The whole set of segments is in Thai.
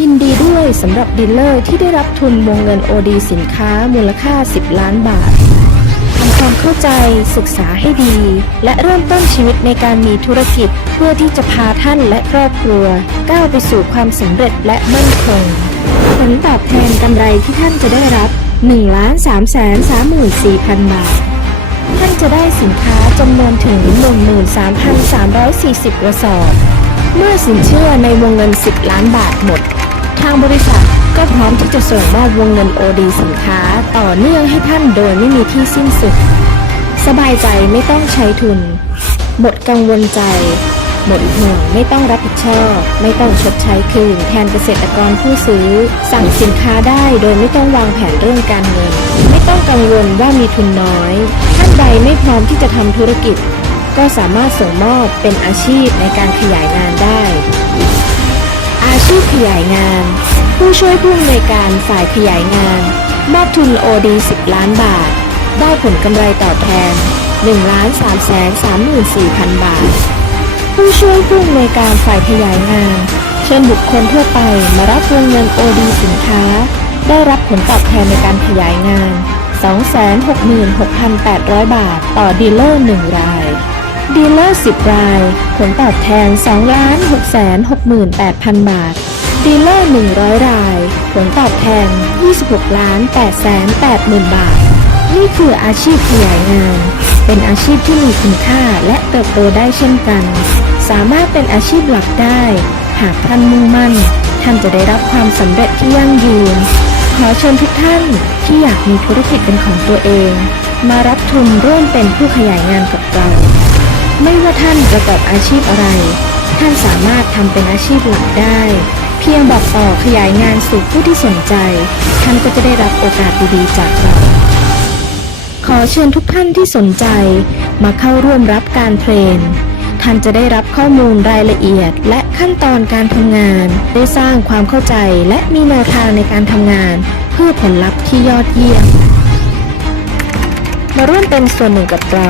ยินดีด้วยสำหรับดีลเลอร์ที่ได้รับทุนวงเงิน OD สินค้ามูลค่า 10 ล้านบาททำความเข้าใจศึกษาให้ดี และเริ่มต้นชีวิตในการมีธุรกิจ เพื่อที่จะพาท่านและครอบครัว ก้าวไปสู่ความสำเร็จและมั่นคงผลตอบแทนกำไรที่ท่านจะได้รับ 1 3 3 4 0 0 0 บาท ท่านจะได้สินค้าจำนวนถึง 13,340 กระสอบ เมื่อสินเชื่อในวงเงิน 10 ล้านบาทหมด ทางบริษัทก็พร้อมที่จะส่งมอบวงเงิน OD สินค้าต่อเนื่องให้ท่านโดยไม่มีที่สิ้นสุด สบายใจไม่ต้องใช้ทุน หมดกังวลใจ หมดห่วงไม่ต้องรับผิดชอบ ไม่ต้องชดใช้คืนแทนเกษตรกรผู้ซื้อ สั่งสินค้าได้โดยไม่ต้องวางแผนเรื่องการเงิน ไม่ต้องกังวลว่ามีทุนน้อย ท่านใดไม่พร้อมที่จะทำธุรกิจ ก็สามารถส่งมอบเป็นอาชีพในการขยายงานได้ ขยายงาน ผู้ช่วยผู้อำนวยการฝ่ายขยายงาน มอบทุน OD 10 ล้านบาท ได้ผลกำไรตอบแทน1ล้าน3แสน34,000 บาท ผู้ช่วยผู้อำนวยการฝ่ายขยายงาน เชิญบุคคลทั่วไปมารับวงเงิน OD สินค้า ได้รับผลตอบแทนในการขยายงาน 266,800 บาท ต่อดีลเลอร์ 1 ราย ดีลเลอร์ 10 ราย ผลตอบแทน 2 668,000 บาท ดีลเลอร์ 100 ราย ผลตอบแทน 26 ล้าน8แสน80,000บาท นี่คืออาชีพขยายงาน เป็นอาชีพที่มีคุณค่าและเติบโตได้เช่นกัน สามารถเป็นอาชีพหลักได้ หากท่านมุ่งมั่น ท่านจะได้รับความสำเร็จที่ยั่งยืน ขอเชิญทุกท่านที่อยากมีธุรกิจเป็นของตัวเอง มารับทุนร่วมเป็นผู้ขยายงานกับเรา ไม่ว่าท่านประกอบอาชีพอะไร ท่านสามารถทำเป็นอาชีพหลักได้ พียงบอกต่อขยายงานสู่ผู้ที่สนใจ ท่านก็จะได้รับโอกาสดีๆจากเรา ขอเชิญทุกท่านที่สนใจ มาเข้าร่วมรับการเทรน ท่านจะได้รับข้อมูลรายละเอียด และขั้นตอนการทำงาน ได้สร้างความเข้าใจและมีแนวทางในการทำงาน เพื่อผลลัพธ์ที่ยอดเยี่ยม มาร่วมเป็นส่วนหนึ่งกับเรา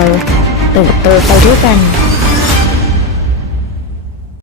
เติบโตไปด้วยกัน